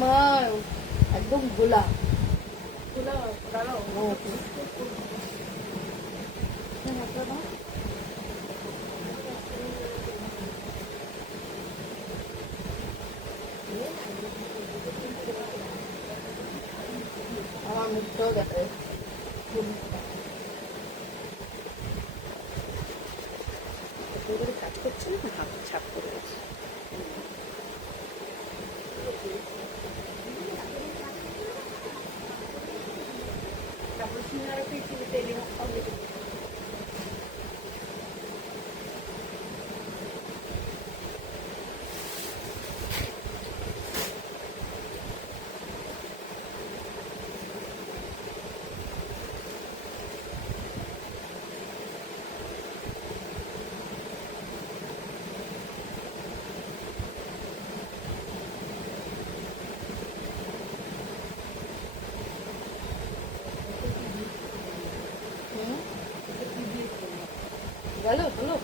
মা একদম গোলা আমার মুখটাও দেখা যাচ্ছে কাজ করছে না, হাত ছাপ করে গেছে। তারপর সিঙ্গারা পেয়েছি তেলে হবে। গেলো হলো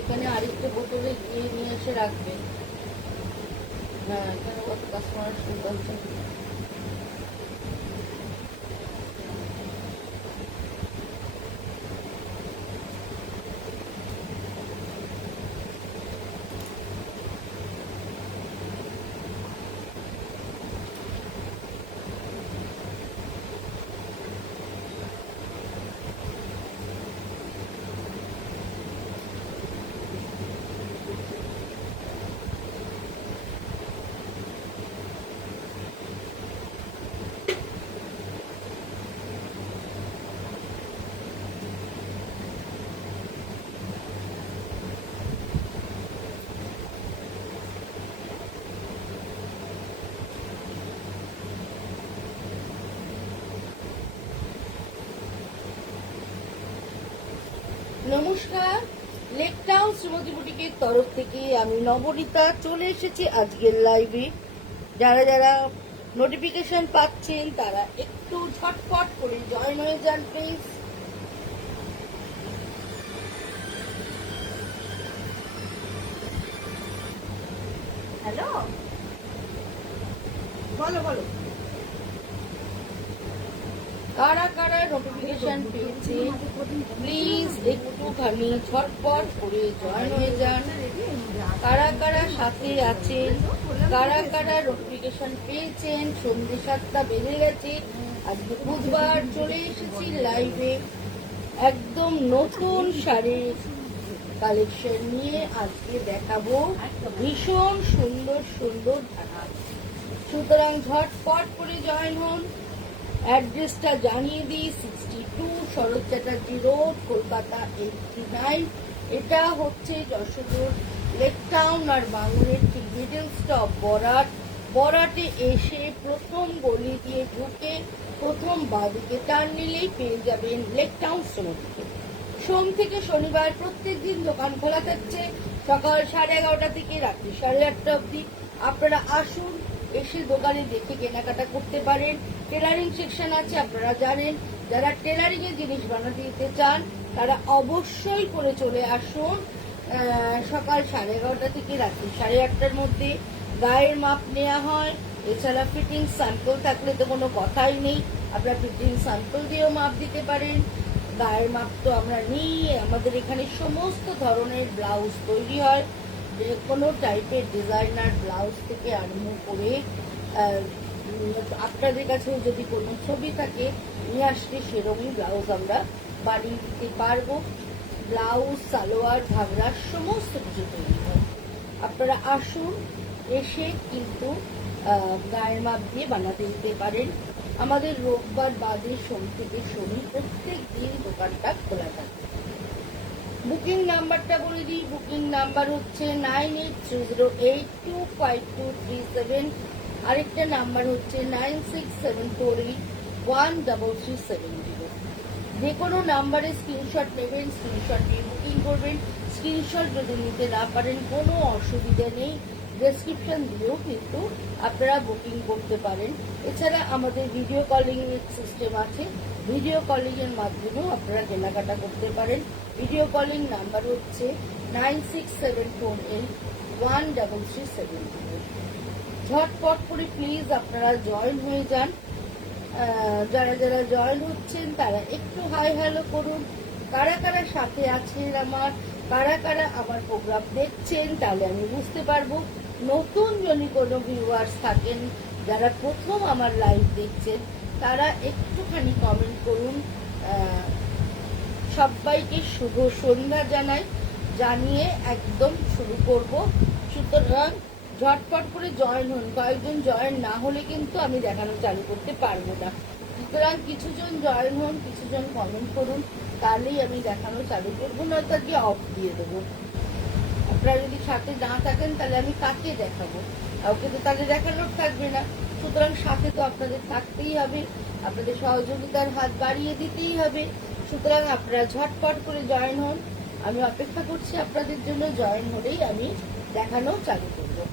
এখানে আরেকটা বোতলে গিয়ে নিয়ে এসে রাখবে। হ্যাঁ এখানে কত কাস্টমার শুনতে নমস্কার, লেক টাউন শ্রীমতী বুটিকের তরফ থেকে আমি নবনীতা চলে এসেছি আজকের লাইভে। যারা যারা নোটিফিকেশন পাচ্ছেন তারা একটু ঝটপট করে জয়েন হয়ে যান প্লিজ। হ্যালো, বলো বলো কারা কারা নোটিফিকেশন পেয়েছে প্লিজ একটুখানি ঝটপট করে জয়েন হয়ে যান। কারা কারা সাথে আছেন, কারা কারা নোটিফিকেশন পেয়েছেন। সন্ধ্যে 7টা বেজে গেছে, আজকে বুধবার চলে এসেছি লাইভে একদম নতুন শাড়ির কালেকশন নিয়ে। আজকে দেখাবো ভীষণ সুন্দর সুন্দর ঢাকা। সুতরাং ঝটপট করে জয়েন হন। অ্যাড্রেসটা জানিয়ে দিই, 62 শরৎ চ্যাটার্জি রোড, কলকাতা 89। এটা হচ্ছে যশোর রোড, লেক টাউন আর বাঙুরের ঠিক মিডল স্টপ বরাট। বরাটে এসে প্রথম গলি দিয়ে ঢুকে প্রথম বাঁদিকে টার্ন নিলেই পেয়ে যাবেন লেক টাউন সমুদ্রকে। সোম থেকে শনিবার প্রত্যেক দিন দোকান খোলা থাকছে সকাল 11:30 থেকে রাত্রি 8:30 অবধি। আপনারা আসুন, এসে দোকানে দেখে কেনাকাটা করতে পারেন। টেলারিং সেকশন আছে, আপনারা জানেন। যারা টেলারিং এর জিনিস বানাতে দিতে চান তারা অবশ্যই করে চলে আসুন সকাল 11:30 থেকে রাত্রি 8:30-র মধ্যে। গায়ের মাপ নেওয়া হয়, এছাড়া ফিটিং স্যাম্পল থাকলে তো কোনো কথাই নেই, আপনারা ফিটিং স্যাম্পল দিয়েও মাপ দিতে পারেন। গায়ের মাপ তো আমরা নিই। আমাদের এখানে সমস্ত ধরনের ব্লাউজ তৈরি হয়, যে কোনো টাইপের ডিজাইনার ব্লাউজ থেকে আরম্ভ করে আপনাদের কাছে যদি কোনো ছবি থাকে নিয়ে আসলে সেরকমই ব্লাউজ আমরা বানিয়ে দিতে পারবো। ব্লাউজ, সালোয়ার, ঘাগরা সমস্ত কিছু তৈরি হয়। আপনারা আসুন, এসে কিন্তু গায়ের মাপ দিয়ে বানাতে দিতে পারেন। আমাদের রোববার বাদে সোম থেকে শনি প্রত্যেক দিন দোকানটা খোলা থাকে। বুকিং নাম্বারটা বলে দিই, বুকিং নাম্বার হচ্ছে 9830825237। আরেকটা নাম্বার হচ্ছে 9674813370। যে কোনো নাম্বারে স্ক্রিনশট নেবেন, স্ক্রিনশট নিয়ে বুকিং করবেন। স্ক্রিনশট যদি নিতে না পারেন কোনো অসুবিধা নেই, ডেসক্রিপশন দিয়েও কিন্তু আপনারা বুকিং করতে পারেন। এছাড়া আমাদের ভিডিও কলিং সিস্টেম আছে, ভিডিও কলিং এর মাধ্যমেও আপনারা কেনাকাটা করতে পারেন। ভিডিও কলিং নাম্বার হচ্ছে 9674813370। ঝটপট করে প্লিজ আপনারা জয়েন হয়ে যান। যারা যারা জয়েন হচ্ছেন তারা একটু হাই হ্যালো করুন। কারা কারা সাথে আছেন আমার, কারা কারা আমার প্রোগ্রাম দেখছেন, তাহলে আমি বুঝতে পারবো। নতুন যদি কোনো ভিউয়ার্স থাকেন যারা প্রথম আমার লাইভ দেখছেন তারা একটুখানি কমেন্ট করুন। সবাইকে শুভ সন্ধ্যা জানিয়ে একদম শুরু করব। সুতরাং ঝটপট করে জয়েন হন। কয়েকজন জয়েন না হলে কিন্তু আমি দেখানো চালু করতে পারবো না। সুতরাং কিছুজন জয়েন হন, কিছুজন কমেন্ট করুন, তাহলেই আমি দেখানো চালু করবো, নয়তো আজকে অফ দিয়ে দেবো। আপনারা যদি সাথে না থাকেন তাহলে আমি কাকে দেখাবো? কাউকে তো তাহলে দেখানোর থাকবে না। সুতরাং সাথে তো আপনাদের থাকতেই হবে, আপনাদের সহযোগিতার হাত বাড়িয়ে দিতেই হবে। সুতরাং আপনারা ঝটপট করে জয়েন হন। আমি অপেক্ষা করছি আপনাদের জন্য। জয়েন হলেই আমি দেখানো চালু করবো।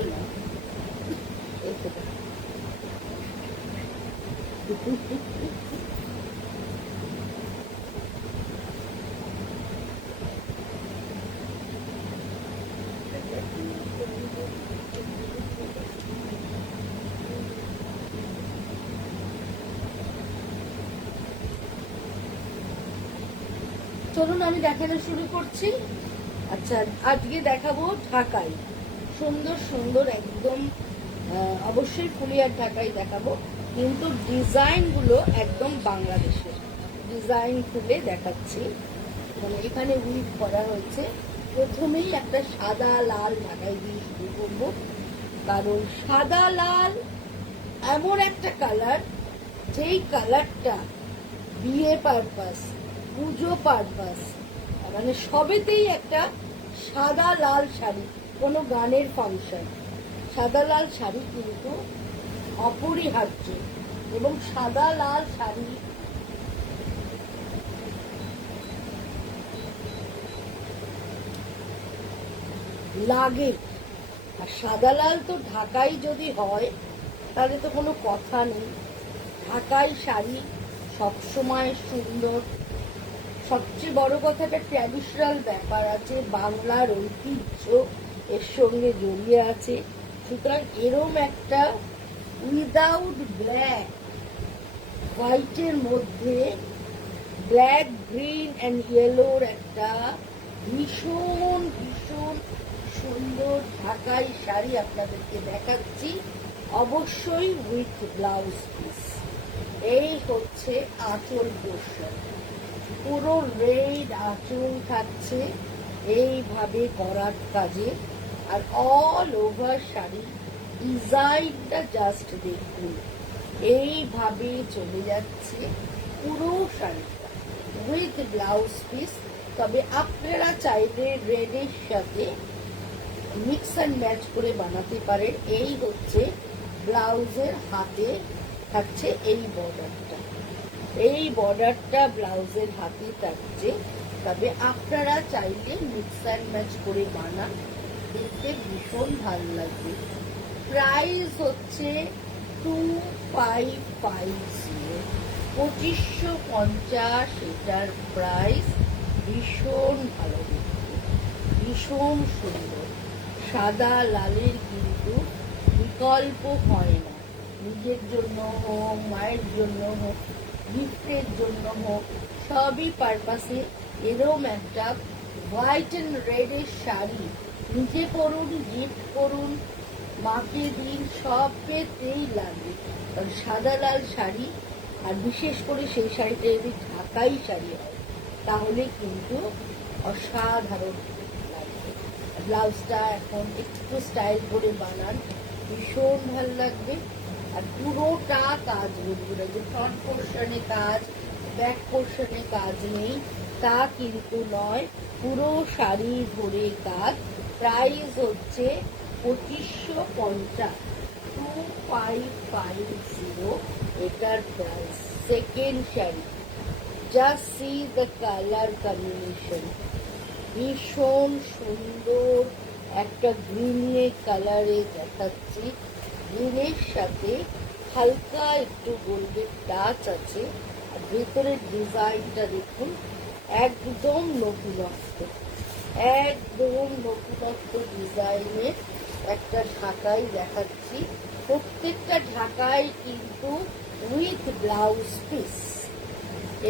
দেখে না এই তো চলুন আমি দেখানো শুরু করছি। আচ্ছা, আজকে দেখাবো ঢাকাই, সুন্দর সুন্দর একদম অবশ্যই ফুলিয়ার ঢাকাই দেখাবো, কিন্তু ডিজাইনগুলো একদম বাংলাদেশের ডিজাইন তুলে দেখাচ্ছি। মানে এখানে উইভ করা হয়েছে। প্রথমেই একটা সাদা লাল ঢাকাই দিয়ে শুরু করবো, কারণ সাদা লাল এমন একটা কালার, যেই কালারটা বিয়ে পারপাস, পুজো পারপাস, মানে সবেতেই একটা সাদা লাল শাড়ি, কোনো গানের ফাংশন, সাদা লাল শাড়ি কিন্তু অপরিহার্য। এবং সাদা লাল শাড়ি লাগে, আর সাদা লাল তো ঢাকাই যদি হয় তাহলে তো কোনো কথা নেই। ঢাকাই শাড়ি সবসময় সুন্দর। সবচেয়ে বড় কথা, একটা ট্র্যাডিশনাল ব্যাপার আছে, বাংলার ঐতিহ্য এর সঙ্গে জড়িয়ে আছে। সুতরাং এরম একটা উইদাউট ব্ল্যাক, হোয়াইটের মধ্যে ব্ল্যাক, গ্রিন অ্যান্ড ইয়েলোর একটা ভীষণ ভীষণ সুন্দর ঢাকাই শাড়ি আপনাদেরকে দেখাচ্ছি, অবশ্যই উইথ ব্লাউজ পিস। এই হচ্ছে আঁচল পোর্শন, পুরো রেড আঁচল থাকছে এইভাবে করার কাজে। আর অল ওভার শাড়ি ডিজাইনটা জাস্ট দেখুন, এইভাবে চলে যাচ্ছে পুরো শাড়িটা উইথ ব্লাউজ পিস। তবে আপনারা চাইলে রেডের সাথে মিক্স অ্যান্ড ম্যাচ করে বানাতে পারেন। এই হচ্ছে ব্লাউজের হাতে থাকছে এই বর্ডারটা, এই বর্ডারটা ব্লাউজের হাতে থাকছে। তবে আপনারা চাইলে মিক্স অ্যান্ড ম্যাচ করে বানান, দেখতে ভীষণ ভালো লাগবে। প্রাইস হচ্ছে 2550, 2550 এটার প্রাইস। ভীষণ ভালো দেখতে, ভীষণ সুন্দর। সাদা লালের কিন্তু বিকল্প হয় না, নিজের জন্য হোক, মায়ের জন্য হোক, গিফটের জন্য হোক, সবই পারপাসে এরম একটা হোয়াইট অ্যান্ড রেডের শাড়ি নিজে পরুন, গিফট করুন, মাকে দিন, সবেতেই লাগবে। কারণ সাদা লাল শাড়ি, আর বিশেষ করে সেই শাড়িটা যদি ঢাকাই শাড়ি হয় তাহলে কিন্তু অসাধারণ লাগবে। ব্লাউজটা এখন একটু স্টাইল করে বানান, ভীষণ ভালো লাগবে। আর পুরোটা কাজ বলবো, যে ফ্রন্ট পোর্শনে কাজ, ব্যাক পোর্শনে কাজ নেই তা কিন্তু নয়, পুরো শাড়ি ধরে কাজ। প্রাইস হচ্ছে 2550, 2550 এটার price. Second sari, just see the colour combination, ভীষণ সুন্দর একটা গ্রিনে কালারে দেখাচ্ছি। গ্রিনের সাথে হালকা একটু গোল্ডের টাচ আছে। আর ভেতরের ডিজাইনটা দেখুন, একদম নতুনত্ব, একদম নতুনত্ব ডিজাইনের একটা ঢাকাই দেখাচ্ছি। প্রত্যেকটা ঢাকাই কিন্তু উইথ ব্লাউজ পিস।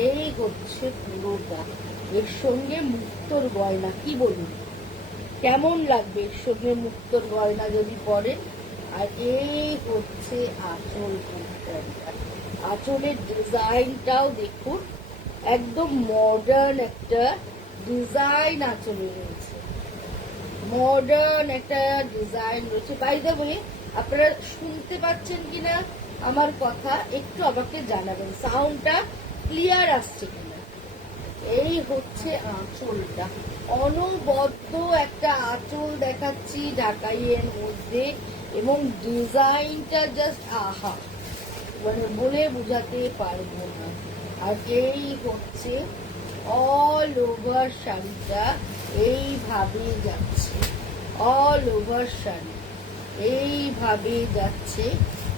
এই হচ্ছে পুরোটা। এর সঙ্গে মুক্তোর গয়না, কি বলুন কেমন লাগবে এর সঙ্গে মুক্তোর গয়না যদি পরে। আর এই হচ্ছে আঁচল পোর্শনটা, আঁচলের ডিজাইনটাও দেখুন, একদম মডার্ন একটা ডিজাইন আঁচলে রয়েছে, মডার্ন একটা ডিজাইন রয়েছে। বাই দ্য ওয়ে, আপনারা শুনতে পাচ্ছেন কিনা আমার কথা একটু আমাকে জানাবেন, সাউন্ডটা ক্লিয়ার আসছে কিনা। এই হচ্ছে আঁচলটা, অনবদ্য একটা আঁচল দেখাচ্ছি ঢাকাইয়ের মধ্যে, এবং ডিজাইনটা জাস্ট আহা, মানে বলে বোঝাতে পারবো না। আর এই হচ্ছে অল ওভার শাড়িটা এইভাবে যাচ্ছে, অল ওভার শাড়ি এইভাবে যাচ্ছে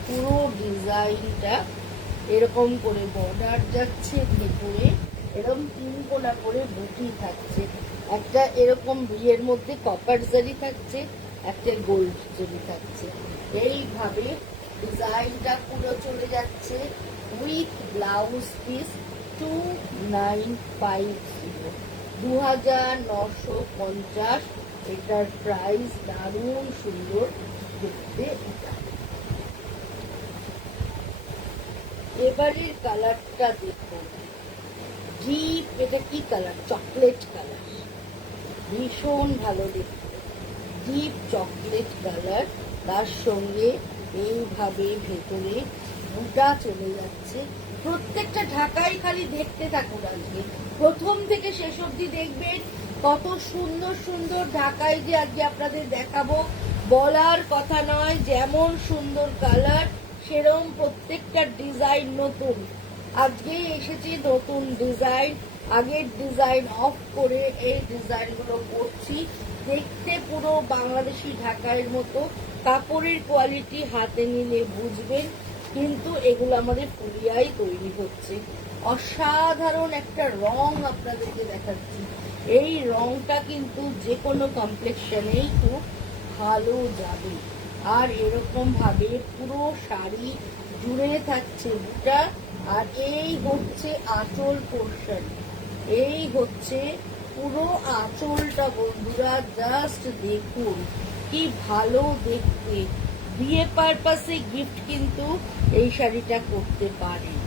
পুরো ডিজাইনটা। এরকম করে বর্ডার যাচ্ছে, ভেতরে এরকম 3 কোনা করে বুটি থাকছে। একটা এরকম বিয়ের মধ্যে কপার জারি থাকছে, একটা গোল্ড জারি থাকছে। এইভাবে ডিজাইনটা পুরো চলে যাচ্ছে উইথ ব্লাউজ পিস 2950, 2950। এটার প্রাইস দারুণ সুন্দর দেখতে এটা। এবারের কালারটা দেখুন, ডিপ, এটা কি কালার? চকলেট কালার, ভীষণ ভালো দেখতে, ডিপ চকলেট কালার। তার সঙ্গে এইভাবে ভেতরে বুটা চলে যাচ্ছে। প্রত্যেকটা ঢাকাই খালি দেখতে থাকুন, আজকে প্রথম থেকে শেষ অবধি দেখবেন কত সুন্দর সুন্দর ঢাকাই যে আজকে আপনাদের দেখাবো। বলার কথা নয়, যেমন সুন্দর কালার সেরকম প্রত্যেকটা ডিজাইন নতুন। আজকে এসেছে নতুন ডিজাইন, আগের ডিজাইন অফ করে এই ডিজাইনগুলো করছি। দেখতে পুরো বাংলাদেশি ঢাকাইয়ের মতো, কাপড়ের কোয়ালিটি হাতে নিলে বুঝবেন। কিন্তু এগুলো আমাদের ফুলিয়ায় তৈরি হচ্ছে। অসাধারণ একটা রং আপনাদেরকে দেখাচ্ছি। এই রংটা কিন্তু যে কোনো কমপ্লেকশনেই খুব ভালো যাবে। আর এরকম ভাবে পুরো শাড়ি জুড়ে থাকছে বুটা। আর এই হচ্ছে আঁচল পোর্শন, এই হচ্ছে পুরো আঁচলটা। বন্ধুরা জাস্ট দেখুন কি ভালো দেখতে। বিয়ে পারপাসে গিফট কিন্তু এই শাড়িটা করতে পারেন,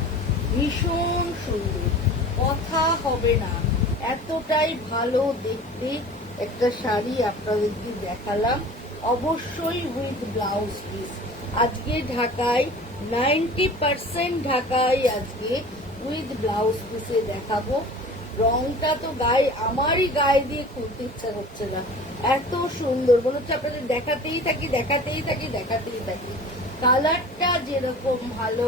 ভীষণ সুন্দর, কথা হবে না। এতটাই ভালো দেখতে একটা শাড়ি আপনাদেরকে দেখালাম, অবশ্যই উইথ ব্লাউজ পিস। আজকে ঢাকায় 90% ঢাকায় আজকে উইথ ব্লাউজ পিসে দেখাবো। রংটা তো গায়ে, আমারই গায়ে দিয়ে খুলতে ইচ্ছা করছে না, এত সুন্দর মনে হচ্ছে আপনাদের দেখাতেই থাকি দেখাতেই থাকি দেখাতেই থাকি। কালারটা যেরকম ভালো,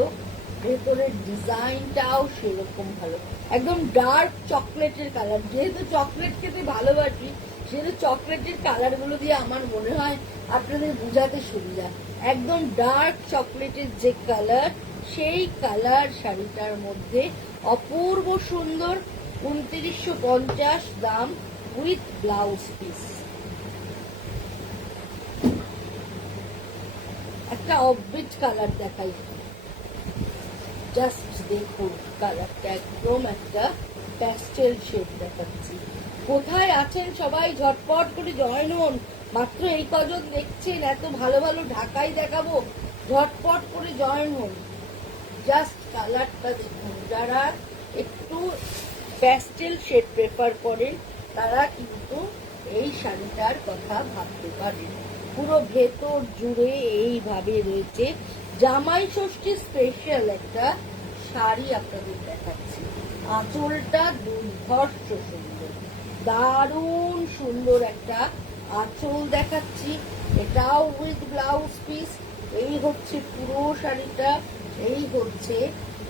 ভেতরের ডিজাইনটাও সেরকম ভালো, একদম ডার্ক চকলেটের কালার। যেহেতু চকলেট খেতে ভালোবাসি, সেহেতু চকলেটের কালারগুলো দিয়ে আমার মনে হয় আপনাদের বোঝাতে সুবিধা। একদম ডার্ক চকলেটের যে কালার, সেই কালার শাড়িটার মধ্যে অপূর্ব সুন্দর। 2950 দাম উইথ ব্লাউজ পিস। একটা অফবিট কালার দেখাই, জাস্ট দেখুন কালারটা, একদম একটা প্যাস্টেল শেড দেখাচ্ছি। কোথায় আছেন সবাই ঝটপট করে জয়েন হন। মাত্র এই কজন দেখছেন, এত ভালো ভালো ঢাকাই দেখাবো, ঝটপট করে জয়েন হন। জাস্ট কালারটা দেখুন, যারা একটু প্যাস্টেল শেড প্রেফার করেন তারা কিন্তু এই শাড়িটার কথা ভাবতে পারেন। পুরো ভেতর জুড়ে এইভাবে রয়েছে। জামাই ষষ্ঠী স্পেশাল একটা শাড়ি আপনাদের দেখাচ্ছি। আঁচলটা দুর্ধর্ষ সুন্দর, দারুণ সুন্দর একটা আঁচল দেখাচ্ছি। এটাও উইথ ব্লাউজ পিস। এই হচ্ছে পুরো শাড়িটা, এই হচ্ছে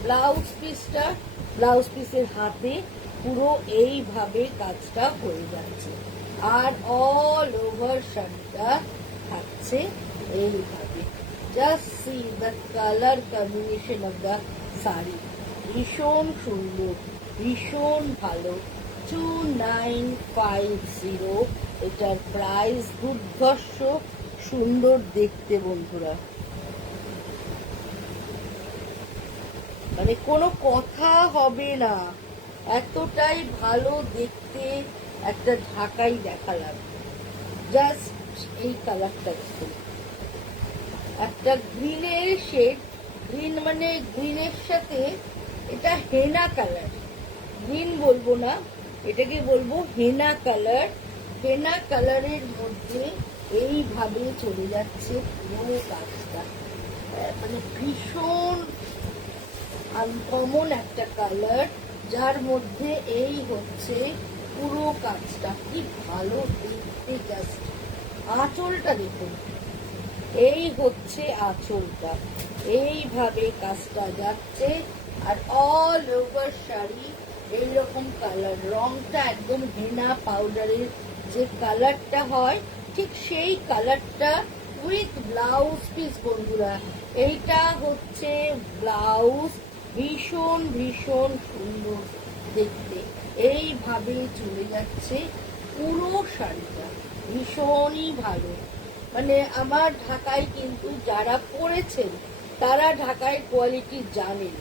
ব্লাউজ পিসটা। ব্লাউজ পিসের হাতে পুরো এইভাবে কাজটা হয়ে যাচ্ছে। আর অল ওভার শাড়িটা থাকছে এইভাবে। Just see the colour combination of the sari, ভীষণ সুন্দর, ভীষণ ভালো। 2950 এটার প্রাইস। দুর্ধর্ষ সুন্দর দেখতে বন্ধুরা, মানে কোনো কথা হবে না, এতটাই ভালো দেখতে একটা ঢাকাই দেখালাম। জাস্ট এই কালারটা দেখুন, একটা গ্রিনের শেড, গ্রিন মানে গ্রিনের সাথে এটা হেনা কালার, গ্রিন বলবো না, এটাকে বলবো হেনা কালার। হেনা কালারের মধ্যে এইভাবে চলে যাচ্ছে পুরো কাজটা, মানে ভীষণ আনকমন একটা কালার, যার মধ্যে এই হচ্ছে পুরো কাজটা। কি ভালো দেখতে, জাস্ট আঁচলটা দেখুন, এই হচ্ছে আঁচলটা, এইভাবে কাজটা যাচ্ছে। আর অল ওভার শাড়ি এইরকম কালার, রংটা একদম হেনা পাউডারের যে কালারটা হয় ঠিক সেই কালারটা উইথ ব্লাউজ পিস বন্ধুরা। এইটা হচ্ছে ব্লাউজ, ভীষণ ভীষণ সুন্দর দেখতে। এইভাবে চলে যাচ্ছে পুরো শাড়িটা, ভীষণই ভালো। মানে আমার ঢাকায় কিন্তু যারা পরেছেন তারা ঢাকায় কোয়ালিটি জানেন,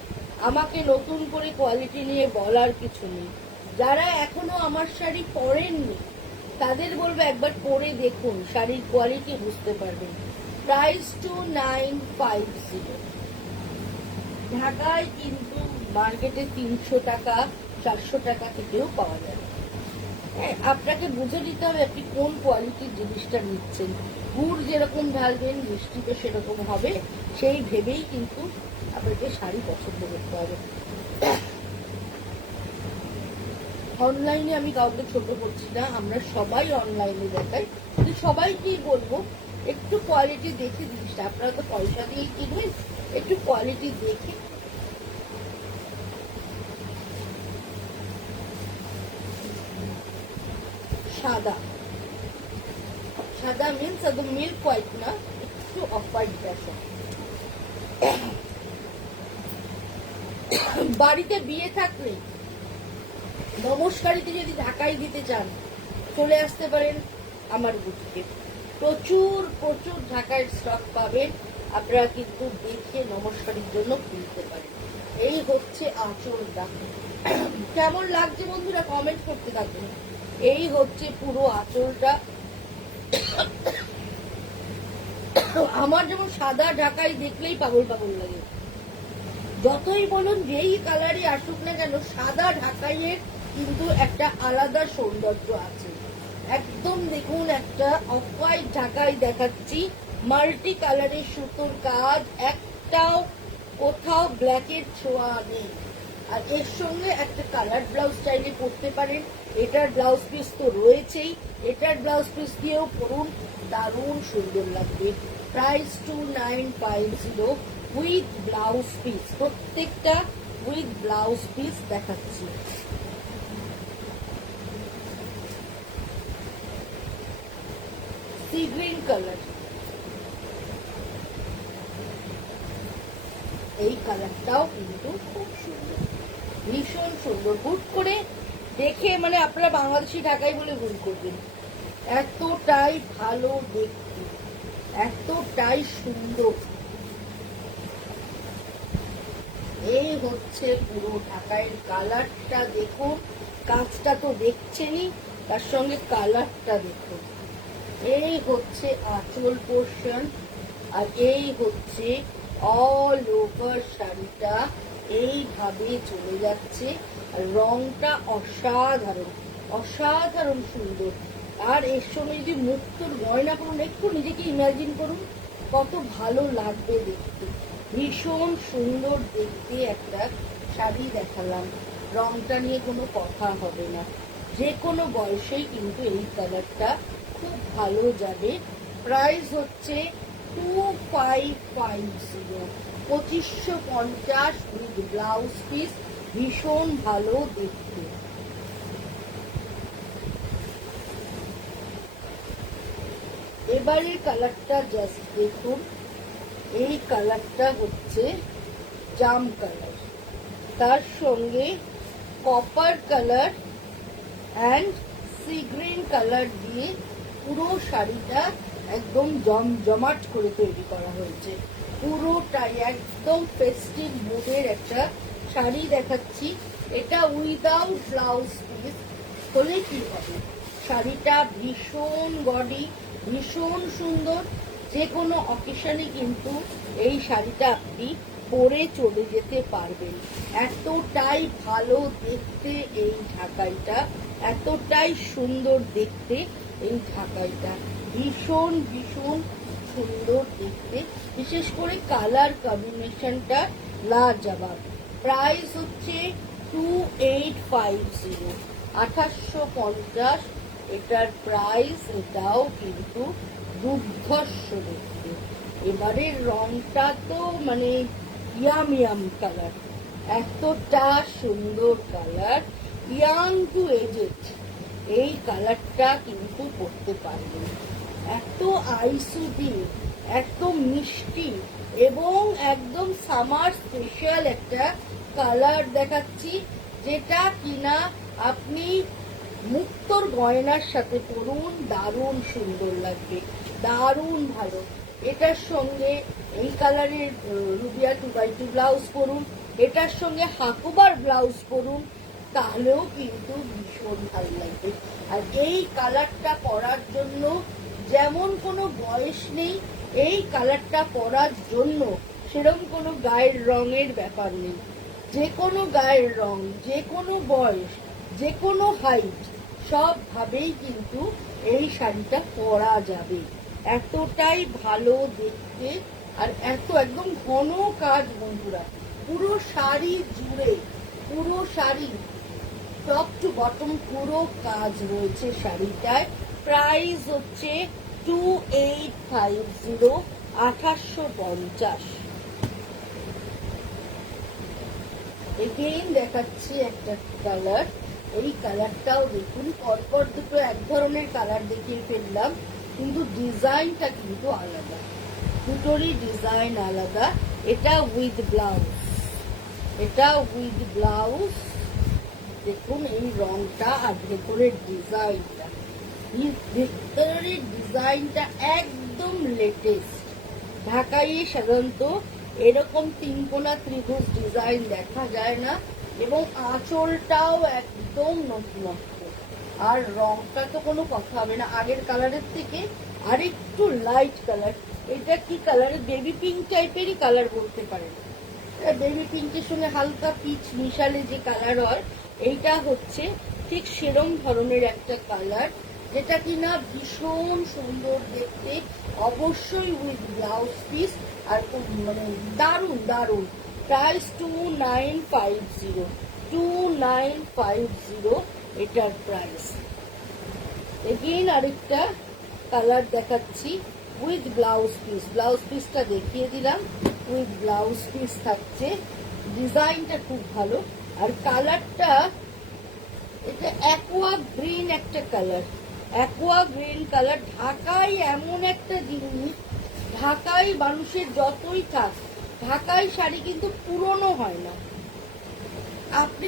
আমাকে নতুন করে কোয়ালিটি নিয়ে বলার কিছু নেই। যারা এখনো আমার শাড়ি পরেননি তাদের বলবো একবার পরে দেখুন, শাড়ির কোয়ালিটি বুঝতে পারবেন। প্রাইস 2950। ঢাকায় কিন্তু মার্কেটে 300 টাকা 400 টাকা থেকেও পাওয়া যায়। হ্যাঁ, আপনাকে বুঝে নিতে হবে আপনি কোন কোয়ালিটির জিনিসটা নিচ্ছেন। গুড় যেরকম ঢালবেন মিষ্টিতে সেরকম হবে, সেই ভেবেই কিন্তু আপনাকে শাড়ি পছন্দ করতে হবে। অনলাইনে আমি কাউকে ছোট করছি না, আমরা সবাই অনলাইনে দেখাই, কিন্তু সবাইকেই বলবো একটু কোয়ালিটি দেখে জিনিসটা, আপনারা তো পয়সা দিয়েই কিনবেন, একটু কোয়ালিটি দেখে। সাদা সাদা মিন্স একদম মিল্ক হোয়াইট না, একটু অফ হোয়াইট ব্যাসন। বাড়িতে বিয়ে থাকলে নমস্কারিতে যদি ঢাকায় দিতে চান চলে আসতে পারেন আমার বুটিকে। প্রচুর প্রচুর ঢাকায় স্টক পাবেন, আপনারা কিন্তু দেখে নমস্কারের জন্য কিনতে পারেন। এই হচ্ছে আঁচলটা। কেমন লাগছে বন্ধুরা কমেন্ট করতে থাকুন। এই হচ্ছে পুরো আঁচলটা। আমার যেমন সাদা ঢাকাই দেখলেই পাগল পাগল লাগে, যতই বলুন যেই কালারই আসুক না কেন সাদা ঢাকাইয়ের কিন্তু একটা আলাদা সৌন্দর্য আছে। একদম দেখুন একটা অফ হোয়াইট ঢাকাই দেখাচ্ছি, মাল্টি কালারের সুতোর কাজ, একটাও কোথাও ব্ল্যাকের ছোঁয়া নেই। আর এর সঙ্গে একটা কালার ব্লাউজ চাইলে পরতে পারেন, এটার ব্লাউজ পিস তো রয়েছেই, এটার ব্লাউজ পিস দিয়েও পরুন, দারুণ সুন্দর লাগবে। প্রাইস 2950 উইথ ব্লাউজ পিস, প্রত্যেকটা উইথ ব্লাউজ পিস দেখাচ্ছি। সি গ্রিন কালার, এই কালারটাও কিন্তু খুব সুন্দর, ভীষণ সুন্দর। হুট করে দেখে মানে আপনারা বাংলাদেশি ঢাকাই বলে ভুল করবেন, এতটাই ভালো দেখতে, এতটাই সুন্দর। এই হচ্ছে পুরো ঢাকাইয়ের কালারটা দেখুন, কাজটা তো দেখছেনই, তার সঙ্গে কালারটা দেখুন। এই হচ্ছে আঁচল পোর্শন, আর এই হচ্ছে অল ওভার শাড়িটা এইভাবে চলে যাচ্ছে। রংটা অসাধারণ, অসাধারণ সুন্দর। আর এর সঙ্গে যদি মুক্তোর গয়না করুন, একটু নিজেকে ইমাজিন করুন কত ভালো লাগবে দেখতে। ভীষণ সুন্দর দেখতে একটা শাড়ি দেখালাম, রংটা নিয়ে কোনো কথা হবে না, যে কোনো বয়সেই কিন্তু এই কালারটা খুব ভালো যাবে। প্রাইস হচ্ছে 2550, 2550 উইথ ব্লাউজ পিস, ভীষণ ভালো দেখতে। এবারের কালারটা জাস্ট দেখুন, এই কালারটা হচ্ছে জাম কালার, তার সঙ্গে copper colour and sea green colour দিয়ে পুরো শাড়িটা একদম জমজমাট করে তৈরি করা হয়েছে। পুরোটাই একদম ফেস্টিভ মুডের একটা শাড়ি দেখাচ্ছি। এটা উইদাউট ব্লাউজ পিস হলে কি হবে, শাড়িটা ভীষণ বডি, ভীষণ সুন্দর। যে কোনো অকেশনে কিন্তু এই শাড়িটা আপনি পরে চলে যেতে পারবেন, এতটাই ভালো দেখতে এই ঢাকাইটা, এতটাই সুন্দর দেখতে এই ঢাকাইটা, ভীষণ ভীষণ সুন্দর দেখতে। বিশেষ করে কালার কম্বিনেশনটা লাজবাব। প্রাইস হচ্ছে 2850, 2850 এটার প্রাইস। এটাও কিন্তু দুর্ধর্ষ দেখতে। এবারের রংটা তো মানে ইয়াম ইয়াম কালার, এতটা সুন্দর কালার, ইয়াং টু এজেড এই কালারটা কিন্তু পরতে পারবেন। এত আইসুদি একদম মিষ্টি এবং একদম সামার স্পেশাল একটা কালার দেখাচ্ছি, যেটা কিনা আপনি মুক্তোর গয়নার সাথে পরুন, দারুণ সুন্দর লাগবে, দারুণ ভালো। এটার সঙ্গে এই কালারের রুবিয়া 2x2 ব্লাউজ পরুন, এটার সঙ্গে হাকুবার ব্লাউজ পরুন, তাহলেও কিন্তু ভীষণ ভালো লাগবে। আর এই কালারটা পরার জন্য যেমন কোনো বয়স নেই, এই কালারটা পরার জন্য সেরকম কোনো গায়ের রঙের ব্যাপার নেই। যে কোনো গায়ের রং, যে কোনো বয়স, যে কোনো হাইট, সবভাবেই কিন্তু এই শাড়িটা পরা যাবে। এতটাই ভালো দেখতে আর এত একদম ঘন কাজ বন্ধুরা, পুরো শাড়ি জুড়ে, পুরো শাড়ি টপ টু বটম পুরো কাজ রয়েছে শাড়িটায়। প্রাইস হচ্ছে 2850, 2850। এগেইন দেখাচ্ছি একটা কালার, এই কালারটাও দেখুন, পরপর দুটো এক ধরনের কালার দেখিয়ে ফেললাম, কিন্তু ডিজাইনটা কিন্তু আলাদা, দুটোরই ডিজাইন আলাদা। এটা উইথ ব্লাউজ, এটা উইথ ব্লাউজ। দেখুন এই রংটা আর ভেতরের ডিজাইনটা, ভেতরের ডিজাইনটা একদম লেটেস্ট। ঢাকায় সাধারণত এরকম তিনকোনা ত্রিভুজ ডিজাইন দেখা যায় না, এবং আঁচলটাও একদম নতুনত্ব। আর রংটা তো কোনো কথা হবে না, আগের কালারের থেকে আরেকটু লাইট কালার। এটা কি কালার? বেবি পিঙ্ক টাইপেরই কালার বলতে পারেন। বেবি পিঙ্কের সঙ্গে হালকা পিচ মিশালে যে কালার হয়, এইটা হচ্ছে ঠিক সেরম ধরনের একটা কালার, যেটা কিনা ভীষণ সুন্দর দেখতে, অবশ্যই উইথ ব্লাউজ পিস। আর মানে দারুণ দারুণ। প্রাইস 2950, 2950 এটার প্রাইস। এগেইন আরেকটা কালার দেখাচ্ছি উইথ ব্লাউজ পিস, ব্লাউজ পিসটা দেখিয়ে দিলাম, উইথ ব্লাউজ পিস থাকছে। ডিজাইনটা খুব ভালো, আর কালারটা এটা অ্যাকোয়া গ্রিন একটা কালার, অ্যাকোয়া গ্রিন কালার। ঢাকায় এমন একটা জিনিস, ঢাকায় মানুষের যতই থাক, ঢাকায় শাড়ি কিন্তু পুরনো হয় না। আপনি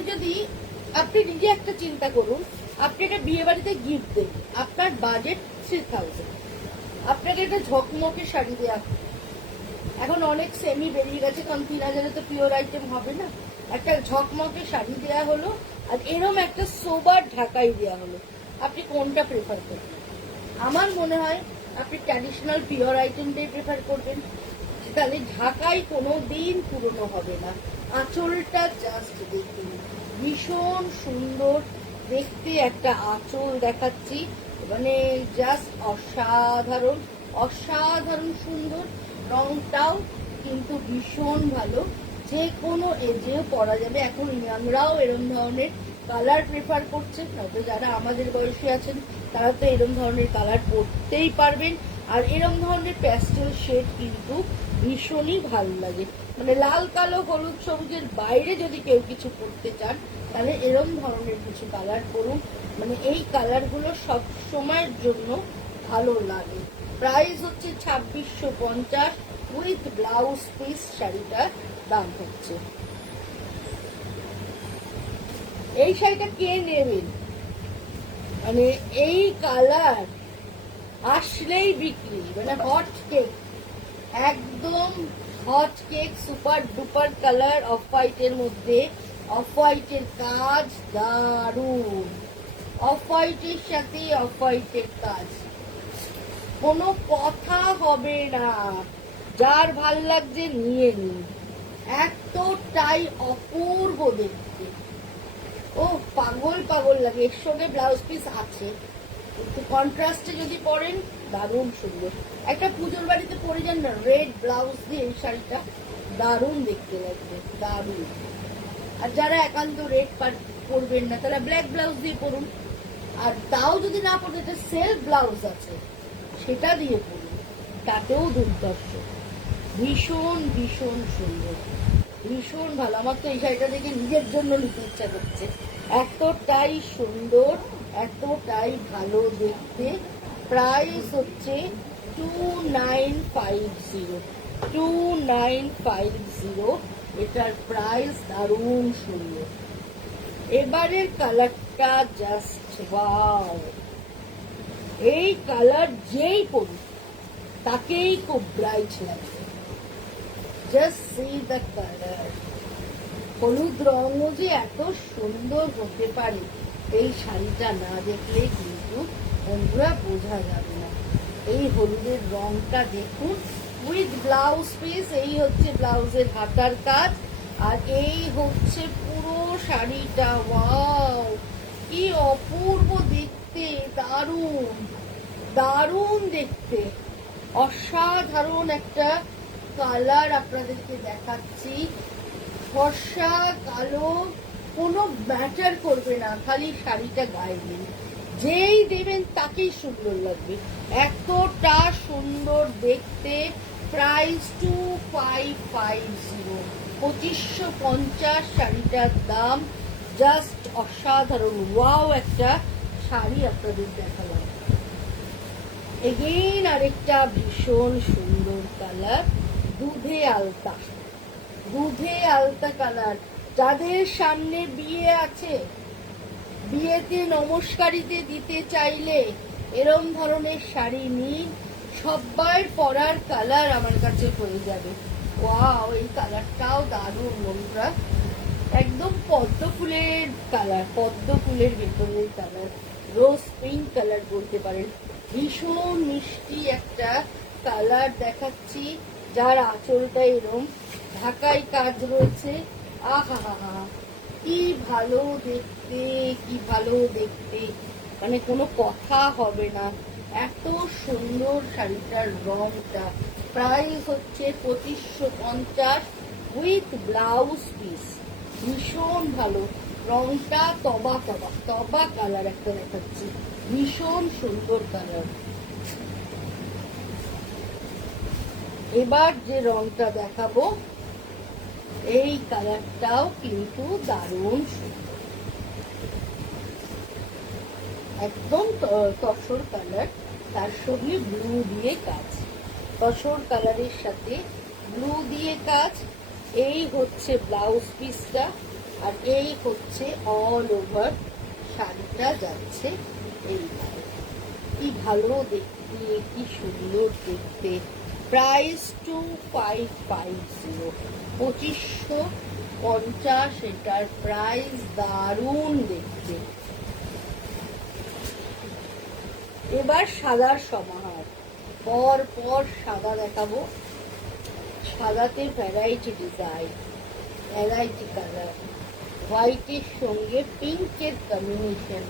নিজে একটা চিন্তা করুন, আপনি একটা বিয়ে বাড়িতে গিফট দেবেন, আপনার বাজেট 3000, আপনাকে একটা ঝকমকে শাড়ি দেওয়া, এখন অনেক সেমি বেরিয়ে গেছে, কারণ 3000-এ তো পিওর আইটেম হবে না, একটা ঝকমকে শাড়ি দেওয়া হলো, আর এরম একটা সোবার ঢাকাই দেওয়া হলো, আপনি কোনটা প্রেফার করবেন? আমার মনে হয় আপনি ট্র্যাডিশনাল পিওর আইটেমটাই প্রেফার করবেন, তাহলে ঢাকায় কোনো দিন পুরনো হবে না। আঁচলটা জাস্ট দেখুন, ভীষণ সুন্দর দেখতে একটা আঁচল দেখাচ্ছি, মানে জাস্ট অসাধারণ, অসাধারণ সুন্দর। রংটাও কিন্তু ভীষণ ভালো, যে কোনো এজেও পরা যাবে। এখন ইয়াংরাও এরম ধরনের কালার প্রেফার করছে, হয়তো যারা আমাদের বয়সী আছেন তারা তো এরম ধরনের কালার পরতেই পারবেন। আর এরম ধরনের প্যাস্টেল শেড কিন্তু ভীষণই ভালো লাগে, মানে লাল কালো হলুদ সবুজের বাইরে যদি কেউ কিছু পরতে চান, তাহলে এরম ধরনের কিছু কালার পরুন, মানে এই কালারগুলো সব সময়ের জন্য ভালো লাগে। প্রাইস হচ্ছে 2650, উইথ ব্লাউজ পিস শাড়িটার দাম হচ্ছে। এই শাড়িটা কে নেবেন, মানে এই কালার আসলেই বিক্রি, মানে হট কেক, একদম hot cake, super duper colour, of হোয়াইটের মধ্যে, অফ হোয়াইটের কাজ দারুণ, অফ হোয়াইটের সাথে অফ হোয়াইটের কাজ, কোনো কথা হবে না। যার ভাল লাগছে নিয়ে নিন, এতটাই অপূর্ব দেখতে, ও পাগল পাগল লাগে। এর সঙ্গে ব্লাউজ পিস আছে, একটু কন্ট্রাস্টে যদি পরেন দারুণ সুন্দর। একটা পুজোর বাড়িতে পরে যান না রেড ব্লাউজ দিয়ে, এই শাড়িটা দারুণ দেখতে লাগবে, দারুণ। আর যারা একান্ত রেড পরবেন না, তারা ব্ল্যাক ব্লাউজ দিয়ে পরুন, আর তাও যদি না পরে একটা সেলফ ব্লাউজ আছে সেটা দিয়ে পরুন, তাতেও দুর্দর্শ। ভীষণ ভীষণ সুন্দর, ভীষণ ভালো। আমার তো এই শাড়িটা দেখে নিজের জন্য নিতে ইচ্ছা করছে, এতটাই সুন্দর, এতটাই ভালো দেখতে। প্রাইস হচ্ছে 2950 এটার প্রাইস দারুণ সুন্দর। এবারের কালারটা জাস্ট ওয়াও, এই কালার যেই পড়ুক তাকেই খুব ব্রাইট লাগবে। Just see the colour. হলুদ রঙও যে এত সুন্দর হতে পারে এই শাড়িটা না দেখলে কিন্তু বন্ধুরা বোঝা যাবে না। এই হলুদের রংটা দেখুন, উইথ ব্লাউজ পিস। এই হচ্ছে ব্লাউজের হাতার কাজ, আর এই হচ্ছে পুরো শাড়িটা। ওয়াও, কি অপূর্ব দেখতে, দারুণ দারুণ দেখতে, অসাধারণ একটা কালার আপনাদেরকে দেখাচ্ছি। ফর্সা কালো কোনো ম্যাটার করবে না, খালি শাড়িটা গায়ে দিন, যেই দেবেন তাকেই সুন্দর লাগবে, এতটা সুন্দর দেখতে। প্রাইস 2550, 2550 শাড়িটার দাম। জাস্ট অসাধারণ ওয়াও একটা শাড়ি আপনাদের দেখালাম। এগেইন আরেকটা ভীষণ সুন্দর কালার, দুধে আলতা। দুধে আলতা কালার। যাদের সামনে বিয়ে আছে, বিয়েতে নমস্কারিতে দিতে চাইলে এরম ধরনের শাড়ি নিন, সবার পরার কালার আমার কাছে হয়ে যাবে। ওয়াও, এই কালারটাও দারুণ বন্ধুরা, একদম পদ্ম ফুলের কালার, পদ্ম ফুলের ভেতরের কালার, রোজ পিঙ্ক কালার বলতে পারেন। ভীষণ মিষ্টি একটা কালার দেখাচ্ছি, যার আঁচলটা এরম ঢাকাই কাজ রয়েছে। আহা হা হা, কি ভালো দেখতে, কি ভালো দেখতে, মানে কোনো কথা হবে না, এত সুন্দর শাড়িটার রংটা। প্রাইস হচ্ছে 2550 উইথ ব্লাউজ পিস। ভীষণ ভালো রংটা, তবা তবা তবা কালার একটা দেখাচ্ছি, ভীষণ সুন্দর কালার। এবার যে রংটা দেখাবো, এই কালারটাও কিন্তু দারুণ সুন্দর, একদম তসর কালার, তার সঙ্গে ব্লু দিয়ে কাজ, তসর কালারের সাথে ব্লু দিয়ে কাজ। এই হচ্ছে ব্লাউজ পিসটা, আর এই হচ্ছে অল ওভার শাড়িটা যাচ্ছে এইভাবে। কি ভালো দেখতে, কি সুন্দর দেখতে। প্রাইস 2550, 2550 এটার প্রাইস, দারুণ দেখতে। এবার সাদার সমাহার, পর পর সাদা দেখাবো। সাদাতে ভ্যারাইটি ডিজাইন, ভ্যারাইটি কালার, হোয়াইটের সঙ্গে পিঙ্কের combination,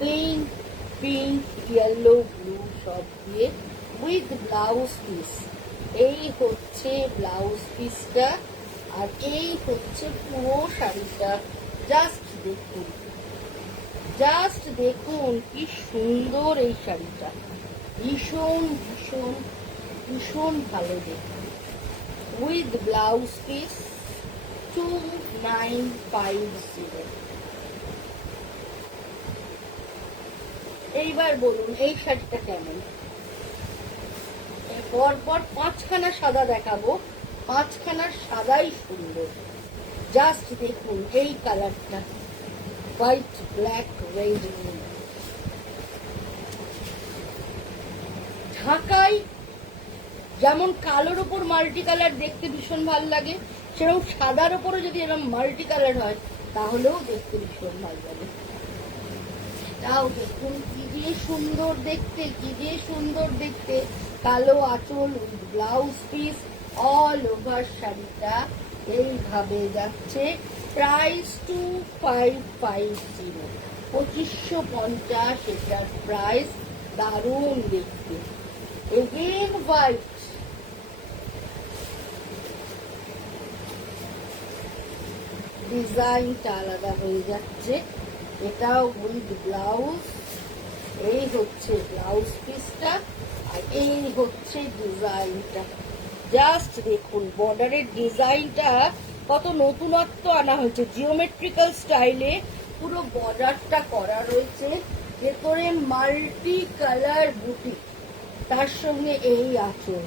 pink pink yellow blue সব দিয়ে, উইথ ব্লাউজ পিস। এই হচ্ছে ব্লাউজ পিসটা, আর এই হচ্ছে পুরো শাড়িটা। জাস্ট দেখুন, জাস্ট দেখুন কি সুন্দর এই শাড়িটা, ভীষণ ভীষণ ভীষণ ভালো দেখতে, উইথ ব্লাউজ পিস 2950। এইবার বলুন এই শাড়িটা কেমন। পরপর পাঁচখানা সাদা দেখাবো, পাঁচখানা সাদাই সুন্দর। জাস্ট দেখুন এই কালারটা, হোয়াইট ব্ল্যাক রেড। ঢাকায় যেমন কালোর ওপর মাল্টি কালার দেখতে ভীষণ ভালো লাগে, সেরকম সাদার ওপরও যদি এরকম মাল্টি কালার হয় তাহলেও দেখতে ভীষণ ভালো লাগে। তাও দেখুন কি যে সুন্দর দেখতে, কি যে সুন্দর দেখতে। কালো আঁচল with blouse piece, all over শাড়িটা এইভাবে যাচ্ছে। প্রাইস 2550, 2550 এটার প্রাইস। দারুণ দেখতে। এগেন হোয়াইট, ডিজাইনটা আলাদা হয়ে যাচ্ছে। এটাও উইথ ব্লাউজ। এই হচ্ছে ব্লাউজ পিসটা, আর এই হচ্ছে ডিজাইনটা। জাস্ট দেখুন বর্ডারের ডিজাইনটা কত নতুনত্ব আনা হয়েছে, জিওমেট্রিক্যাল স্টাইলে পুরো বর্ডারটা করা রয়েছে, ভেতরে মাল্টি কালার বুটি, তার সঙ্গে এই আঁচল,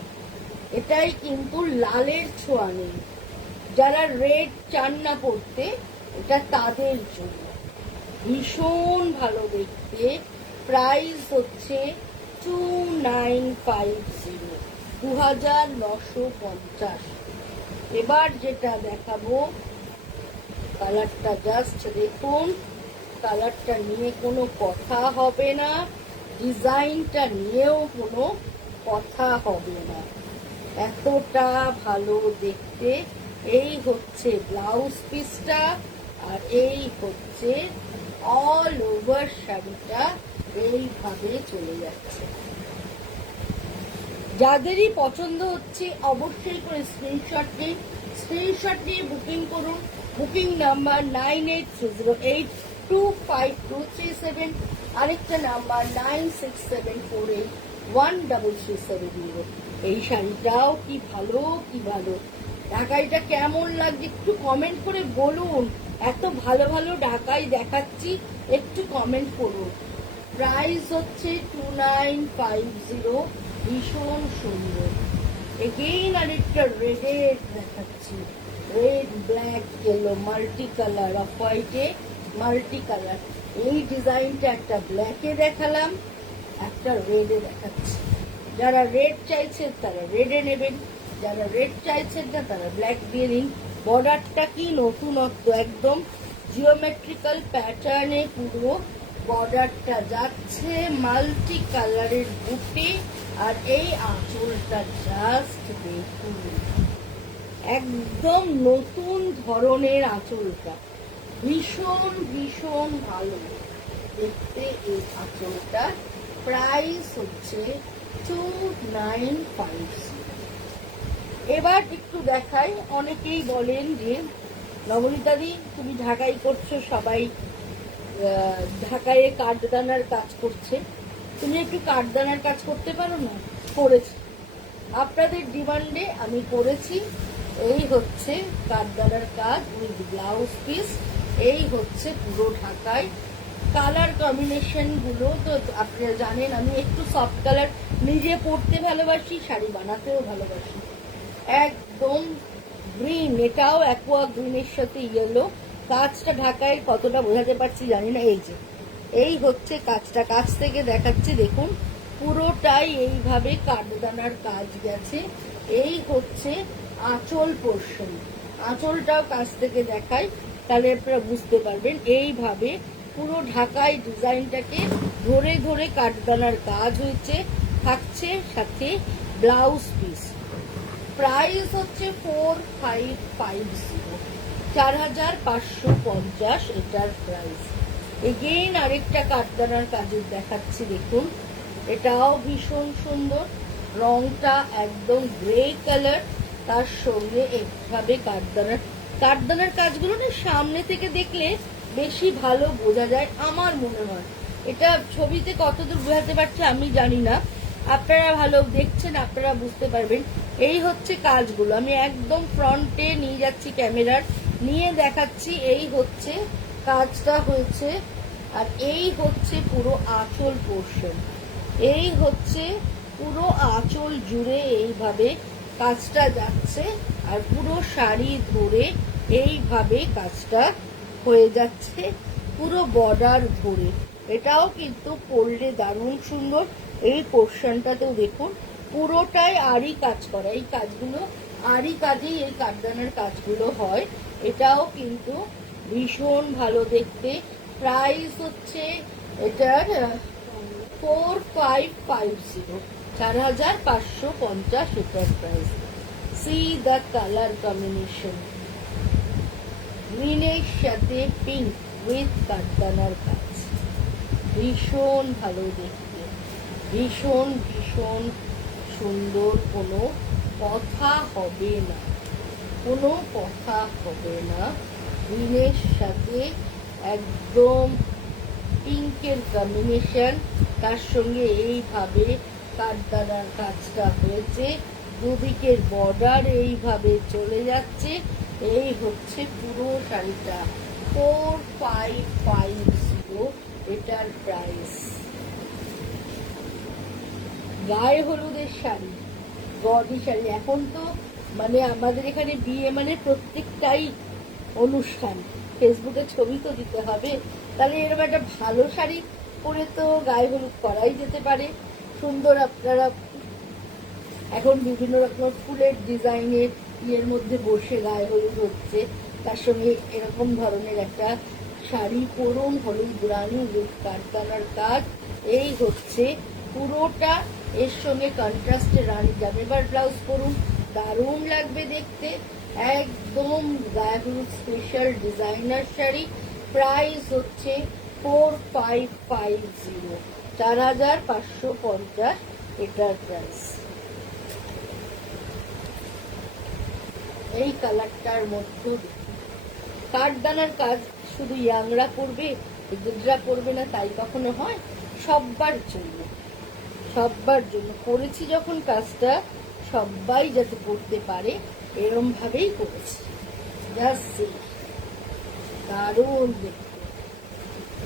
এটাই কিন্তু লালের ছোঁয়া নেই। যারা রেড চান না পড়তে, এটা তাদের জন্য ভীষণ ভালো দেখতে। প্রাইস হচ্ছে 2950, 2950। এবার যেটা দেখাবো, কালারটা জাস্ট দেখুন। কালারটা নিয়ে কোনো কথা হবে না, ডিজাইনটা নিয়েও কোনো কথা হবে না, এতটা ভালো দেখতে। এই হচ্ছে ব্লাউজ পিসটা, আর এই হচ্ছে অল ওভার শাড়িটা এইভাবে চলে যাচ্ছে। যাদেরই পছন্দ হচ্ছে অবশ্যই করে স্ক্রিনশট নিয়ে বুকিং করুন। বুকিং নাম্বার 9830825237, আরেকটা নাম্বার 9674813370। এই শাড়িটাও কি ভালো, কি ভালো। ঢাকাইটা কেমন লাগছে একটু কমেন্ট করে বলুন। এত ভালো ভালো ঢাকাই দেখাচ্ছি, একটু কমেন্ট করুন। প্রাইস হচ্ছে 2950, ভীষণ সুন্দর। এগেইন আরেকটা রেড দেখাচ্ছি, red black yellow multi colour, off হোয়াইটে মাল্টি কালার। এই ডিজাইনটা একটা ব্ল্যাকে দেখালাম, একটা রেডে দেখাচ্ছি। যারা রেড চাইছেন তারা রেডে নেবেন, যারা রেড চাইছেন না তারা ব্ল্যাক দিয়ে নিন। বর্ডারটা কি নতুনত্ব, একদম জিওমেট্রিক্যাল প্যাটার্নে পুরো বর্ডারটা যাচ্ছে, মাল্টি কালারের বুটি। আর এই আঁচলটা জাস্ট দেখুন, একদম নতুন ধরনের আঁচলটা, ভীষণ ভীষণ ভালো দেখতে এই আঁচলটা। প্রাইস হচ্ছে 2950। এবার একটু দেখাই। অনেকেই বলেন যে নবনীতাদি তুমি ঢাকাই করছো, সবাই ঢাকায় কাঠদানার কাজ করছে, তুমি একটু কাঠদানার কাজ করতে পারো না? করেছি, আপনাদের ডিমান্ডে আমি করেছি। এই হচ্ছে কাঠদানার কাজ উইথ ব্লাউজ পিস। এই হচ্ছে পুরো ঢাকায়। কালার কম্বিনেশন গুলো তো আপনারা জানেন, আমি একটু সফট কালার নিজে পরতে ভালোবাসি, শাড়ি বানাতেও ভালোবাসি। একদম গ্রিন, এটাও অ্যাকোয়া গ্রিনের সাথে ইয়েলো। কাজটা ঢাকায় কতটা বোঝাতে পারছি জানি না। এই যে এই হচ্ছে কাজটা, কাছ থেকে দেখাচ্ছি দেখুন, পুরোটাই এইভাবে কাঠদানার কাজ গেছে। এই হচ্ছে আঁচল পোর্শন, আঁচলটাও কাছ থেকে দেখাই, তাহলে আপনারা বুঝতে পারবেন। এইভাবে পুরো ঢাকায় ডিজাইনটাকে ধরে ধরে কাঠদানার কাজ হয়েছে, থাকছে সাথে ব্লাউজ পিস। প্রাইস হচ্ছে 4550, 4550 এটার প্রাইস। এগেইন আরেকটা কাঠদানার কাজের দেখাচ্ছি দেখুন, এটাও ভীষণ সুন্দর। রংটা একদম গ্রে কালার, তার সঙ্গে এইভাবে কাঠদানার কাজগুলো না সামনে থেকে দেখলে বেশি ভালো বোঝা যায় আমার মনে হয়। এটা ছবিতে কতদূর বোঝাতে পারছে আমি জানি না, আপনারা ভালো দেখছেন, আপনারা বুঝতে পারবেন। এই হচ্ছে কাজগুলো, আমি একদম ফ্রন্টে নিয়ে যাচ্ছি ক্যামেরার, নিয়ে দেখাচ্ছি। এই হচ্ছে কাজটা হয়েছে, আর এই হচ্ছে পুরো আঁচল পোর্শন। এই হচ্ছে পুরো আঁচল জুড়ে এইভাবে কাজটা যাচ্ছে, আর পুরো শাড়ি ধরে এইভাবে কাজটা হয়ে যাচ্ছে, পুরো বর্ডার ধরে। এটাও কিন্তু পরলে দারুণ সুন্দর। এই পোর্শনটাতেও দেখুন পুরোটাই আরই কাজ করা, এই কাজগুলো আরই কাজেই এই কাঠদানার কাজগুলো হয়। এটাও কিন্তু ভীষণ ভালো দেখতে। প্রাইস হচ্ছে এটার 4550, 4550 এটার price. C the colour combination, গ্রিনের সাথে পিঙ্ক উইথ কাঠদানার কাজ, ভীষণ ভালো দেখতে, ভীষণ ভীষণ সুন্দর। কোনো কথা হবে না, কোনো কথা হবে না। গ্রিনের সাথে একদম পিঙ্কের কম্বিনেশন, তার সঙ্গে এইভাবে কাঠদানার কাজটা হয়েছে, দুদিকের বর্ডার এইভাবে চলে যাচ্ছে। এই হচ্ছে পুরো শাড়িটা, 4550 এটার প্রাইস। গায়ে হলুদের শাড়ি, গদি শাড়ি। এখন তো মানে আমাদের এখানে বিয়ে মানে প্রত্যেকটাই অনুষ্ঠান, ফেসবুকে ছবি তো দিতে হবে, তাহলে এরকম একটা ভালো শাড়ি পরে তো গায়ে হলুদ করাই যেতে পারে। সুন্দর আপনারা এখন বিভিন্ন রকম ফুলের ডিজাইনের ইয়ের মধ্যে বসে গায়ে হলুদ হচ্ছে, তার সঙ্গে এরকম ধরনের একটা শাড়ি পরুন, হলুদ রানী উইথ কারখানার কাজ। এই হচ্ছে পুরোটা, এর সঙ্গে কন্ট্রাস্টে রানী জামেবার ব্লাউজ পরুন, দারুণ লাগবে দেখতে। একদম গায়ে হলুদ স্পেশাল ডিজাইনার শাড়ি। প্রাইস হচ্ছে 4550, 4550 এটার প্রাইস। এই কালারটার মধ্যে কাঠদানার কাজ শুধু ইয়াংরা করবে, এজেডরা করবে না তাই কখনো হয়? সব্বার জন্য, সব্বার জন্য করেছি যখন কাজটা, সবাই যাতে করতে পারে এরম ভাবেই করেছি। জাস্ট দারুণ দেখতে,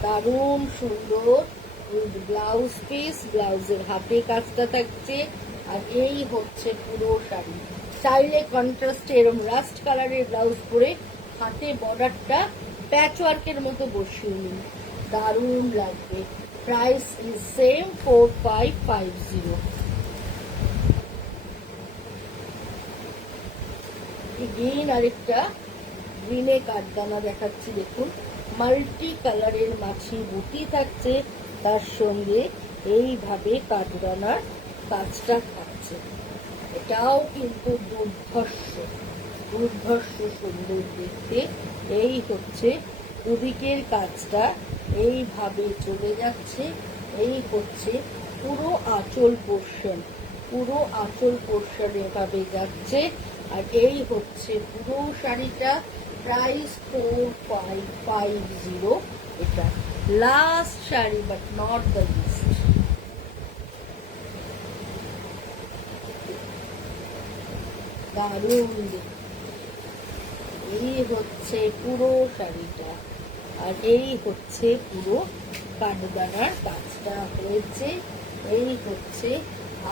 দারুণ সুন্দর উইথ ব্লাউজ পিস, ব্লাউজের হাতে কাজটা থাকছে। আর এই হচ্ছে পুরো শাড়ি। চাইলে কন্ট্রাস্টে এরম রাস্ট কালারের ব্লাউজ পরে হাতে বর্ডারটা প্যাচ ওয়ার্কের মতো বসিয়ে নিন, দারুণ লাগবে। Price is same 4550। এগেইন আরেকটা গ্রিনে কাঠদানা দেখাচ্ছি, দেখুন মাল্টি কালারের মাছি বুটি থাকছে, তার সঙ্গে এইভাবে কাঠদানার কাজটা থাকছে। এটাও কিন্তু দুর্ধর্ষ, দুর্ধর্ষ সুন্দর দেখতে। এই হচ্ছে দুদিকের কাজটা এইভাবে চলে যাচ্ছে। এই হচ্ছে পুরো আঁচল পোর্শন, পুরো আঁচল পোর্শন এভাবে যাচ্ছে। আর এই হচ্ছে পুরো শাড়িটা। প্রাইস 4550। এটা last sari but not the least. দারুণ দেখতে। এই হচ্ছে পুরো শাড়িটা, আর এই হচ্ছে পুরো কাঠদানার কাজটা হয়েছে। এই হচ্ছে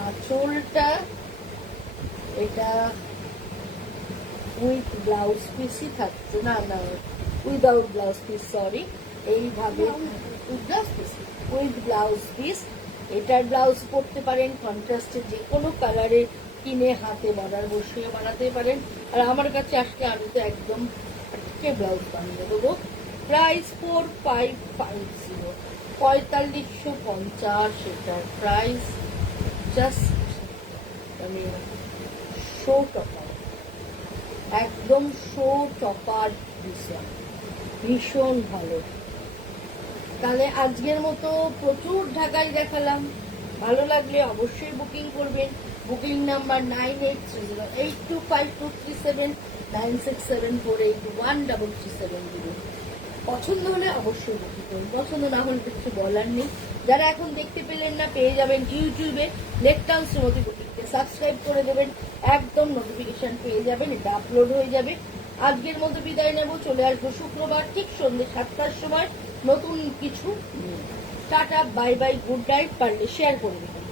আঁচলটা, এটা উইথ ব্লাউজ পিসই থাকছে, না না উইদাউট ব্লাউজ পিস, সরি। এইভাবে উইথ ব্লাউজ পিস। এটার ব্লাউজ পরতে পারেন কন্ট্রাস্টে যে কোনো কালারে কিনে হাতে বর্ডার বসিয়ে বানাতে পারেন। আর আমার কাছে আসলে আমি তো একদম ব্লাউজ বানিয়ে দেবো। প্রাইস 4550, 4550 এটার প্রাইস। জাস্ট মানে শো টপার, একদম শো টপার ডিজাইন, ভীষণ ভালো। তাহলে আজকের মতো প্রচুর ঢাকায় দেখালাম। ভালো লাগলে অবশ্যই বুকিং করবেন। Booking number 9830825237, 9674813370। পছন্দ হলে অবশ্যই বুকিং করুন, পছন্দ না হলে কিছু বলার নেই। যারা এখন দেখতে পেলেন না, পেয়ে যাবেন ইউটিউবে লেকটাউন শ্রীমতী বুটিককে সাবস্ক্রাইব করে দেবেন, একদম নোটিফিকেশন পেয়ে যাবেন, এটা আপলোড হয়ে যাবে। আজকের মতো বিদায় নেব, চলে আসবো শুক্রবার ঠিক সন্ধ্যে 7টার সময় নতুন কিছু। Tata, bye bye, good night. পারলে শেয়ার করে দেবেন।